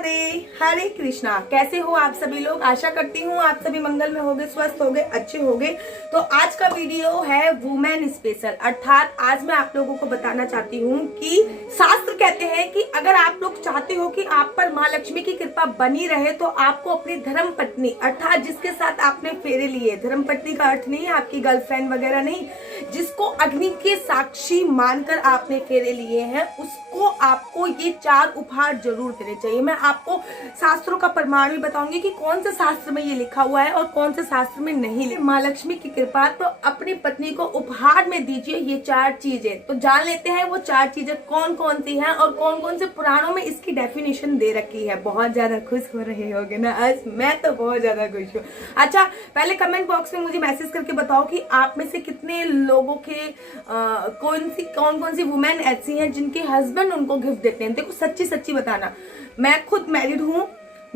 राधे। हरे कृष्णा। कैसे हो आप सभी लोग? आशा करती हूँ आप सभी मंगल में होगे, स्वस्थ होगे, अच्छे होगे। तो आज का वीडियो है वुमेन स्पेशल, अर्थात आज मैं आप लोगों को बताना चाहती हूँ कि शास्त्र कहते हैं कि अगर आप लोग चाहते हो कि आप पर माँ लक्ष्मी की कृपा बनी रहे तो आपको अपनी धर्म पत्नी, अर्थात जिसके साथ आपने फेरे लिए, धर्म पत्नी का अर्थ नहीं है आपकी गर्लफ्रेंड वगैरह नहीं, जिसको अग्नि के साक्षी मानकर आपने फेरे लिए हैं, उसको आपको ये 4 उपहार जरूर देने चाहिए। मैं आपको शास्त्रों का प्रमाण भी बताऊंगी कि कौन से शास्त्र में ये लिखा हुआ है और कौन से शास्त्र में नहीं। माँ लक्ष्मी की कृपा तो अपनी पत्नी को उपहार में दीजिए ये 4 चीजें। तो जान लेते हैं वो 4 चीजें कौन कौन सी हैं और कौन कौन से पुराणों में इसकी डेफिनेशन दे रखी है। बहुत ज्यादा खुश हो रहे होगे ना आज? मैं तो बहुत ज्यादा खुश हूँ। अच्छा, पहले कमेंट बॉक्स में मुझे मैसेज करके बताओ कि आप में से कितने लोगों के कौन कौन सी वुमेन ऐसी हैं जिनके हस्बैंड उनको गिफ्ट देते हैं। देखो सच्ची सच्ची बताना, मैं खुद मैरिड हूँ,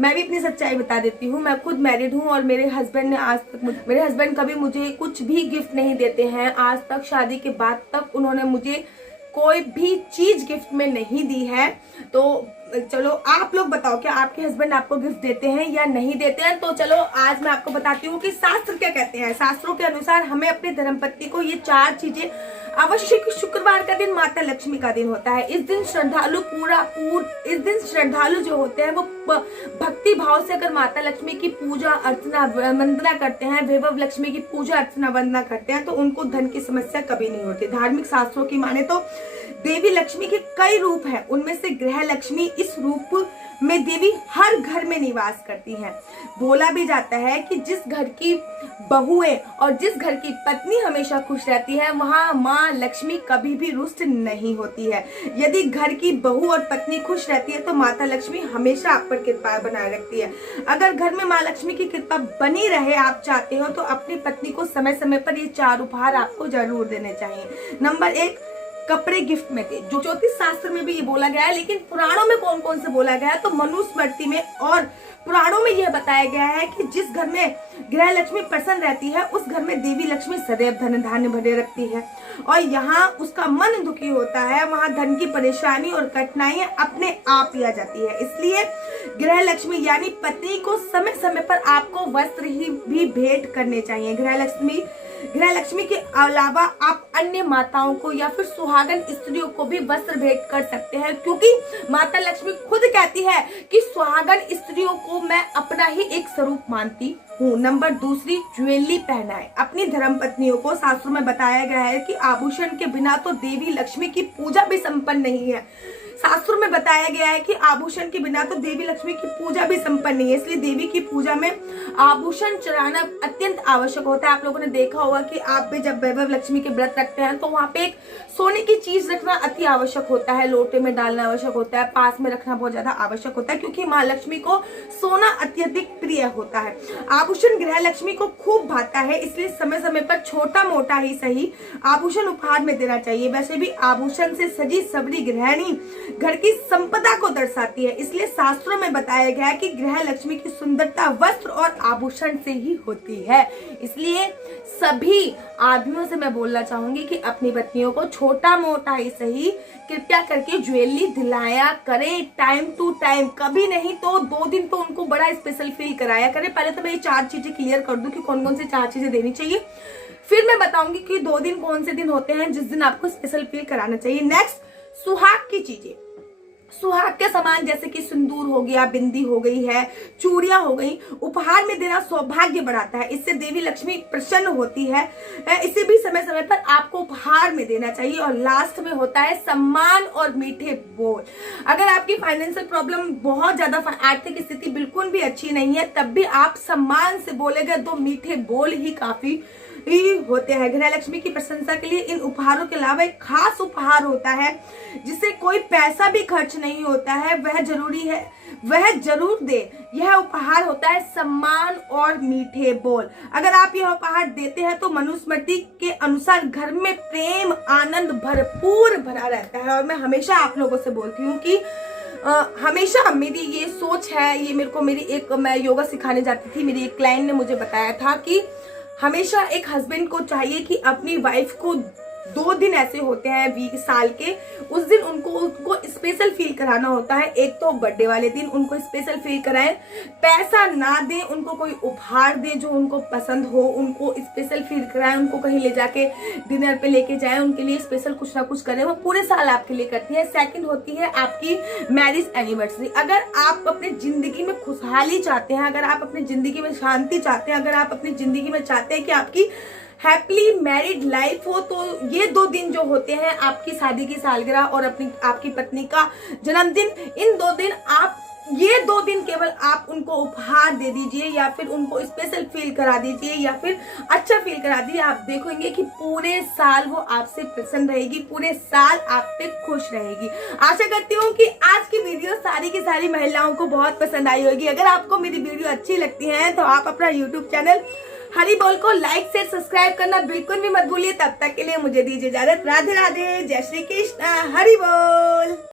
मैं भी अपनी सच्चाई बता देती हूँ। मैं खुद मैरिड हूँ और मेरे हस्बैंड ने आज तक, मेरे हस्बैंड कभी मुझे कुछ भी गिफ्ट नहीं देते हैं आज तक। शादी के बाद तक उन्होंने मुझे कोई भी चीज गिफ्ट में नहीं दी है। तो चलो आप लोग बताओ, क्या आपके हस्बैंड आपको गिफ्ट देते हैं या नहीं देते हैं? तो चलो आज मैं आपको बताती हूँ कि शास्त्र क्या कहते हैं। शास्त्रों के अनुसार हमें अपनी धर्मपत्नी को ये 4 चीजें अवश्य। शुक्रवार का दिन माता लक्ष्मी का दिन होता है। इस दिन श्रद्धालु जो होते हैं वो भक्ति भाव से अगर माता लक्ष्मी की पूजा अर्चना वंदना करते हैं, वैभव लक्ष्मी की पूजा अर्चना वंदना करते हैं तो उनको धन की समस्या कभी नहीं होती। धार्मिक शास्त्रों की माने तो देवी लक्ष्मी के कई रूप हैं, उनमें से गृह लक्ष्मी इस रूप में देवी हर घर में निवास करती हैं। बोला भी जाता है कि जिस घर की बहुएं और जिस घर की पत्नी हमेशा खुश रहती है वहां माँ लक्ष्मी कभी भी रुष्ट नहीं होती है। यदि घर की बहू और पत्नी खुश रहती है तो माता लक्ष्मी हमेशा आप पर कृपा बनाए रखती है। अगर घर में माँ लक्ष्मी की कृपा बनी रहे आप चाहते हो तो अपनी पत्नी को समय समय पर ये 4 उपहार आपको जरूर देने चाहिए। नंबर 1, कपड़े गिफ्ट में दे। जो ज्योतिष शास्त्र में भी ये बोला गया है, लेकिन पुराणों में कौन कौन से बोला गया है तो मनुस्मृति में और पुराणों में यह बताया गया है कि जिस घर में गृह लक्ष्मी प्रसन्न रहती है उस घर में देवी लक्ष्मी सदैव धन धान्य भरे रखती है और यहाँ उसका मन दुखी होता है वहां धन की परेशानी और कठिनाइयां अपने आप ही आ जाती है। इसलिए गृह लक्ष्मी यानी पत्नी को समय समय पर आपको वस्त्र ही भी भेंट करने चाहिए। गृह लक्ष्मी के अलावा आप अन्य माताओं को या फिर सुहागन स्त्रियों को भी वस्त्र भेंट कर सकते हैं, क्योंकि माता लक्ष्मी खुद कहती है कि सुहागन स्त्रियों को मैं अपना ही एक स्वरूप मानती हूँ। नंबर 2, ज्वेलरी पहनाए अपनी धर्म पत्नियों को। शास्त्रों में बताया गया है कि आभूषण के बिना तो देवी लक्ष्मी की पूजा भी संपन्न नहीं है। शास्त्रों में बताया गया है कि आभूषण के बिना तो देवी लक्ष्मी की पूजा भी संपन्न नहीं है, इसलिए देवी की पूजा में आभूषण चढ़ाना अत्यंत आवश्यक होता है। आप लोगों ने देखा होगा कि आप भी जब वैभव लक्ष्मी के व्रत रखते हैं तो वहां पे एक सोने की चीज रखना अति आवश्यक होता है, लोटे में डालना आवश्यक होता है, पास में रखना बहुत ज्यादा आवश्यक होता है, क्योंकि माँ लक्ष्मी को सोना अत्यधिक प्रिय होता है। आभूषण गृह लक्ष्मी को खूब भाता है, इसलिए समय समय पर छोटा मोटा ही सही आभूषण उपहार में देना चाहिए। वैसे भी आभूषण से सजी सबरी गृहिणी घर की संपदा को दर्शाती है, इसलिए शास्त्रों में बताया गया है कि गृह लक्ष्मी की सुंदरता वस्त्र और आभूषण से ही होती है। इसलिए सभी आदमियों से मैं बोलना चाहूंगी कि अपनी पत्नियों को छोटा मोटा ही सही कृपया करके ज्वेलरी दिलाया करें, टाइम टू टाइम। कभी नहीं तो 2 दिन तो उनको बड़ा स्पेशल फील कराया करें। पहले तो मैं ये 4 चीजें क्लियर कर दूं कि कौन कौन सी 4 चीजें देनी चाहिए, फिर मैं बताऊंगी कि 2 दिन कौन से दिन होते हैं जिस दिन आपको स्पेशल फील कराना चाहिए। नेक्स्ट, सुहाग की चीजें। सुहाग के सामान जैसे कि सिंदूर हो गया, बिंदी हो गई है, चूड़ियां हो गई, उपहार में देना सौभाग्य बढ़ाता है, इससे देवी लक्ष्मी प्रसन्न होती है। इसे भी समय समय पर आपको उपहार में देना चाहिए। और लास्ट में होता है सम्मान और मीठे बोल। अगर आपकी फाइनेंशियल प्रॉब्लम बहुत ज्यादा, आर्थिक स्थिति बिल्कुल भी अच्छी नहीं है, तब भी आप सम्मान से बोलेंगे 2 मीठे बोल ही काफी होते हैं। गृह लक्ष्मी की प्रशंसा के लिए इन उपहारों के अलावा एक खास उपहार होता है जिसे कोई पैसा भी खर्च नहीं होता है, वह जरूर दे। यह उपहार होता है सम्मान और मीठे बोल। अगर आप यह उपहार देते हैं तो मनुस्मृति के अनुसार घर में प्रेम आनंद भरपूर भरा रहता है। और मैं हमेशा आप लोगों से बोलती हूँ कि हमेशा मेरी ये सोच है, ये मैं योगा सिखाने जाती थी, मेरी एक क्लाइंट ने मुझे बताया था कि हमेशा एक हस्बैंड को चाहिए कि अपनी वाइफ को 2 दिन ऐसे होते हैं वीक साल के, उस दिन उनको स्पेशल फील कराना होता है। एक तो बर्थडे वाले दिन उनको स्पेशल फील कराएं, पैसा ना दें, उनको कोई उपहार दें जो उनको पसंद हो, उनको स्पेशल फील कराएं, उनको कहीं ले जाके डिनर पे लेके जाएं, उनके लिए स्पेशल कुछ ना कुछ करें, वो पूरे साल आपके लिए करती है। सेकंड होती है आपकी मैरिज एनिवर्सरी। अगर आप अपनी जिंदगी में खुशहाली चाहते हैं, अगर आप अपनी जिंदगी में शांति चाहते हैं, अगर आप अपनी जिंदगी में चाहते हैं कि आपकी हैप्पीली मैरिड लाइफ हो, तो ये 2 दिन जो होते हैं आपकी शादी की सालगिरह और आपकी पत्नी का जन्मदिन, इन 2 दिन आप ये 2 दिन केवल आप उनको उपहार दे दीजिए या फिर उनको स्पेशल फील करा दीजिए या फिर अच्छा फील करा दीजिए। आप देखेंगे कि पूरे साल वो आपसे प्रसन्न रहेगी, पूरे साल आप पे खुश रहेगी। आशा करती हूँ कि आज की वीडियो सारी की सारी महिलाओं को बहुत पसंद आई होगी। अगर आपको मेरी वीडियो अच्छी लगती है तो आप अपना यूट्यूब चैनल हरी बोल को लाइक शेयर सब्सक्राइब करना बिल्कुल भी मत भूलिए। तब तक के लिए मुझे दीजिए इजाजत। राधे राधे, जय श्री कृष्ण, हरि बोल।